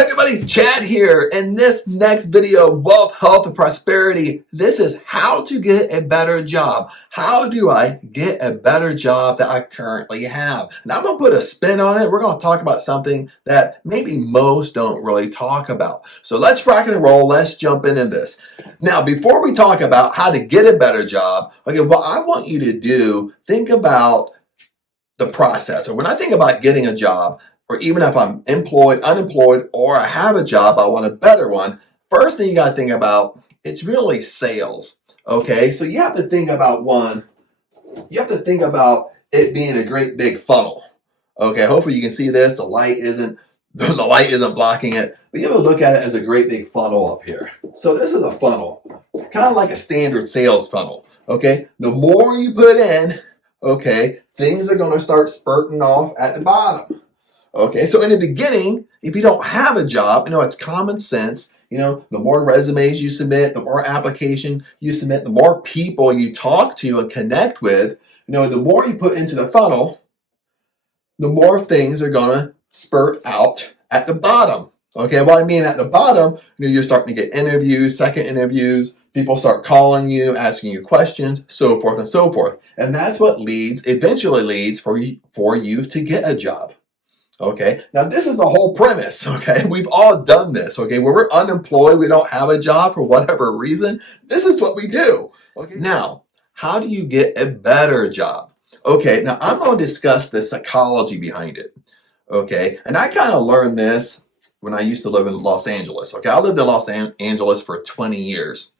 Hey everybody, Chad here. In this next video, Wealth, Health, and Prosperity, this is how to get a better job. How do I get a better job that I currently have? Now I'm going to put a spin on it. We're going to talk about something that maybe most don't really talk about. So let's rock and roll. Let's jump into this. Now, before we talk about how to get a better job, okay, what I want you to do, think about the process. So when I think about getting a job, or even if I'm employed, unemployed, or I have a job, I want a better one, first thing you got to think about, it's really sales. Okay, so you have to think about it being a great big funnel. Okay, hopefully you can see this. The light isn't blocking it, but you have to look at it as a great big funnel up here. So this is a funnel, kind of like a standard sales funnel. Okay, the more you put in, okay, things are going to start spurting off at the bottom. Okay, so in the beginning, if you don't have a job, it's common sense. The more resumes you submit, the more application you submit, the more people you talk to and connect with, the more you put into the funnel, the more things are going to spurt out at the bottom. Okay, well, I mean at the bottom, you're starting to get interviews, second interviews, people start calling you, asking you questions, so forth and so forth. And that's what eventually leads for you to get a job. Okay, now this is the whole premise, okay? We've all done this, okay? When we're unemployed, we don't have a job for whatever reason, this is what we do. Okay, now, how do you get a better job? Okay, now I'm going to discuss the psychology behind it, okay? And I kind of learned this when I used to live in Los Angeles, okay? I lived in Los Angeles for 20 years.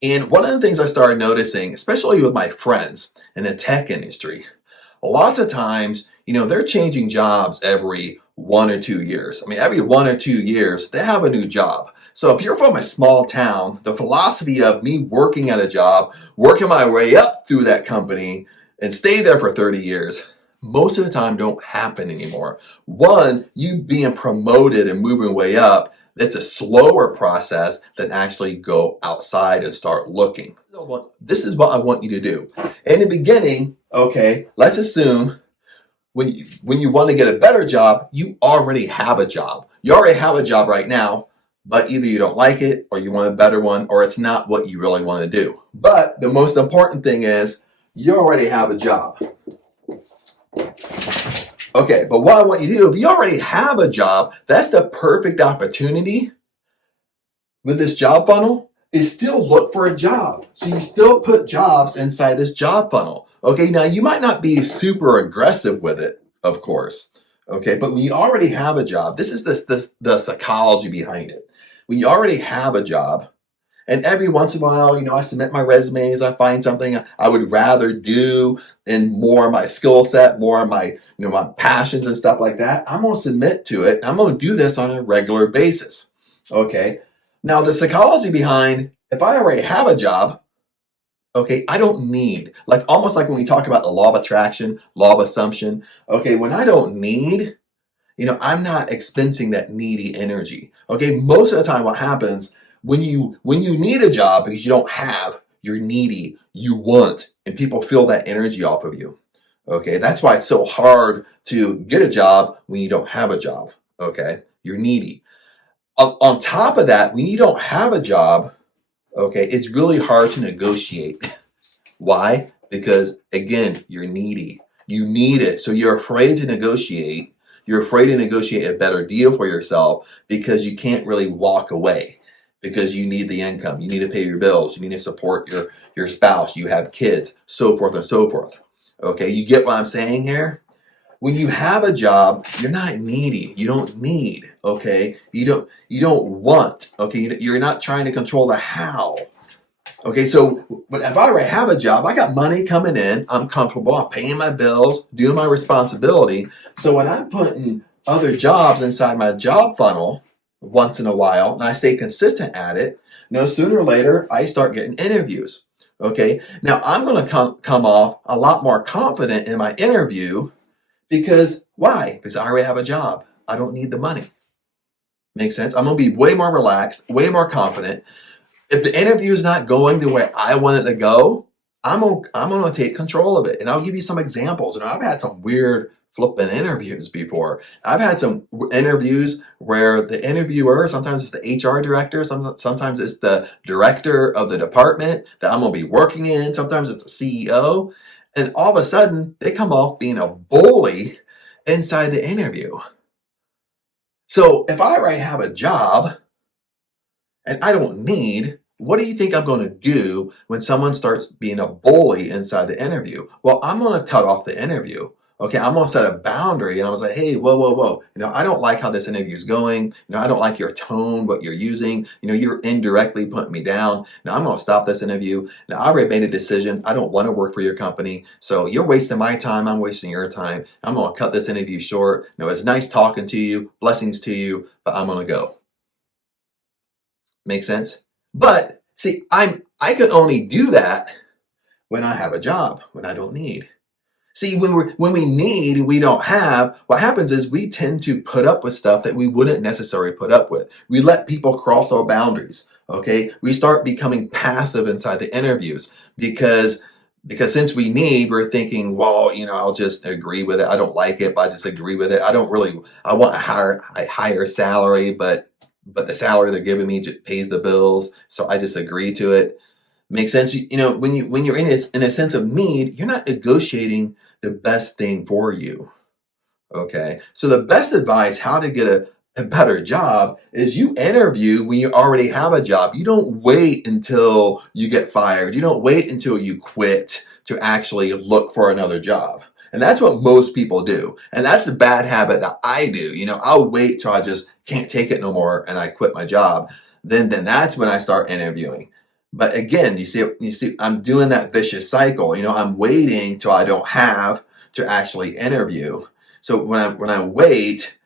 And one of the things I started noticing, especially with my friends in the tech industry, lots of times, they're changing jobs every 1 or 2 years. Every 1 or 2 years, they have a new job. So if you're from a small town, the philosophy of me working at a job, working my way up through that company, and stay there for 30 years, most of the time don't happen anymore. One, you being promoted and moving way up, it's a slower process than actually go outside and start looking. This is what I want you to do. In the beginning, okay, let's assume when you want to get a better job, you already have a job. You already have a job right now, but either you don't like it or you want a better one, or it's not what you really want to do. But the most important thing is you already have a job. Okay, but what I want you to do, if you already have a job, that's the perfect opportunity with this job funnel is still look for a job. So you still put jobs inside this job funnel. Okay, now you might not be super aggressive with it, of course. Okay, but when you already have a job, this is the psychology behind it. When you already have a job, and every once in a while, I submit my resumes, I find something I would rather do in more of my skill set, more of my, my passions and stuff like that, I'm going to submit to it. I'm going to do this on a regular basis. Okay, now the psychology behind, if I already have a job, okay, I don't need, almost like when we talk about the law of attraction, law of assumption. Okay, when I don't need, I'm not expensing that needy energy. Okay, most of the time what happens when you need a job because you don't have, you're needy, you want, and people feel that energy off of you. Okay, that's why it's so hard to get a job when you don't have a job. Okay, you're needy. On top of that, when you don't have a job, okay, it's really hard to negotiate. Why? Because again, you're needy. You need it. So you're afraid to negotiate. You're afraid to negotiate a better deal for yourself because you can't really walk away because you need the income. You need to pay your bills. You need to support your spouse. You have kids, so forth and so forth. Okay, you get what I'm saying here? When you have a job, you're not needy. You don't need, okay? You don't want, okay? You're not trying to control the how. Okay, so but if I already have a job, I got money coming in, I'm comfortable, I'm paying my bills, doing my responsibility. So when I'm putting other jobs inside my job funnel once in a while, and I stay consistent at it, sooner or later, I start getting interviews. Okay, now I'm going to come off a lot more confident in my interview. Because why? Because I already have a job. I don't need the money. Makes sense? I'm going to be way more relaxed, way more confident. If the interview is not going the way I want it to go, I'm going to take control of it. And I'll give you some examples. I've had some weird flipping interviews before. I've had some interviews where the interviewer, sometimes it's the HR director, sometimes it's the director of the department that I'm going to be working in, sometimes it's the CEO, and all of a sudden they come off being a bully inside the interview. So if I already have a job and I don't need, what do you think I'm going to do when someone starts being a bully inside the interview? Well, I'm going to cut off the interview. Okay, I'm going to set a boundary and I was like, hey, whoa, whoa, whoa. I don't like how this interview is going. I don't like your tone, what you're using. You're indirectly putting me down. Now, I'm going to stop this interview. Now, I already made a decision. I don't want to work for your company. So you're wasting my time. I'm wasting your time. I'm going to cut this interview short. It's nice talking to you. Blessings to you, but I'm going to go. Make sense? But see, I can only do that when I have a job, when I don't need. See, when we need and we don't have, what happens is we tend to put up with stuff that we wouldn't necessarily put up with. We let people cross our boundaries. Okay, we start becoming passive inside the interviews because since we need, we're thinking, well, I'll just agree with it. I don't like it, but I just agree with it. I want a higher salary, but the salary they're giving me just pays the bills, so I just agree to it. Makes sense? When you're in a sense of need, you're not negotiating the best thing for you. Okay, so the best advice how to get a better job is you interview when you already have a job. You don't wait until you get fired. You don't wait until you quit to actually look for another job. And that's what most people do. And that's the bad habit that I do. I'll wait till I just can't take it no more and I quit my job. Then that's when I start interviewing. But again, you see, I'm doing that vicious cycle. I'm waiting till I don't have to actually interview. So when I wait,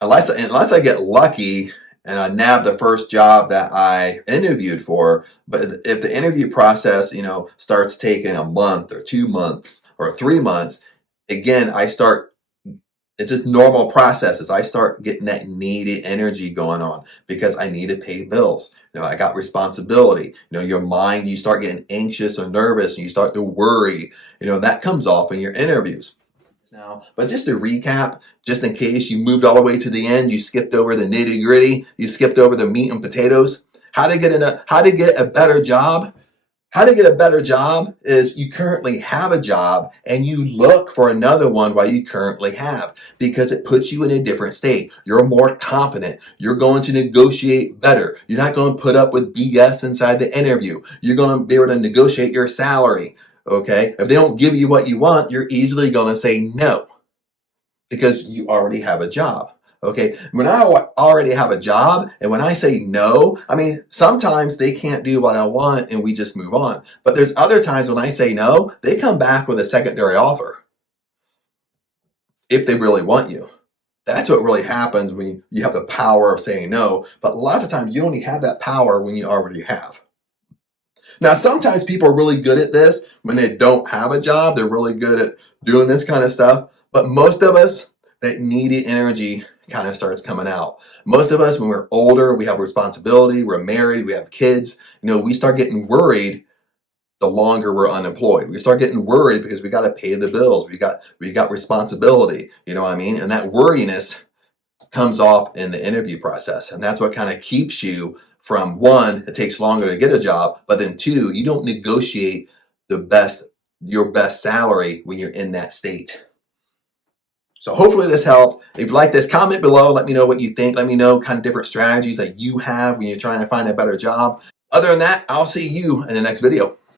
unless I get lucky and I nab the first job that I interviewed for, but if the interview process, starts taking a month or 2 months or 3 months, again, it's just normal processes. I start getting that needy energy going on because I need to pay bills. I got responsibility. Your mind, you start getting anxious or nervous and you start to worry. That comes off in your interviews. Now, but just to recap, just in case you moved all the way to the end, you skipped over the nitty gritty, you skipped over the meat and potatoes. How to get a better job? How to get a better job is you currently have a job and you look for another one while you currently have, because it puts you in a different state. You're more confident. You're going to negotiate better. You're not going to put up with BS inside the interview. You're going to be able to negotiate your salary. Okay. If they don't give you what you want, you're easily going to say no because you already have a job. Okay, when I already have a job and when I say no, sometimes they can't do what I want and we just move on. But there's other times when I say no, they come back with a secondary offer if they really want you. That's what really happens when you have the power of saying no. But lots of times you only have that power when you already have. Now, sometimes people are really good at this when they don't have a job. They're really good at doing this kind of stuff. But most of us, that needy energy kind of starts coming out. Most of us, when we're older, we have responsibility, we're married, we have kids, we start getting worried the longer we're unemployed. We start getting worried because we got to pay the bills. We got responsibility, and that worriness comes off in the interview process. And that's what kind of keeps you from, one, it takes longer to get a job, but then two, you don't negotiate your best salary when you're in that state. So hopefully this helped. If you like this, comment below. Let me know what you think. Let me know kind of different strategies that you have when you're trying to find a better job. Other than that, I'll see you in the next video.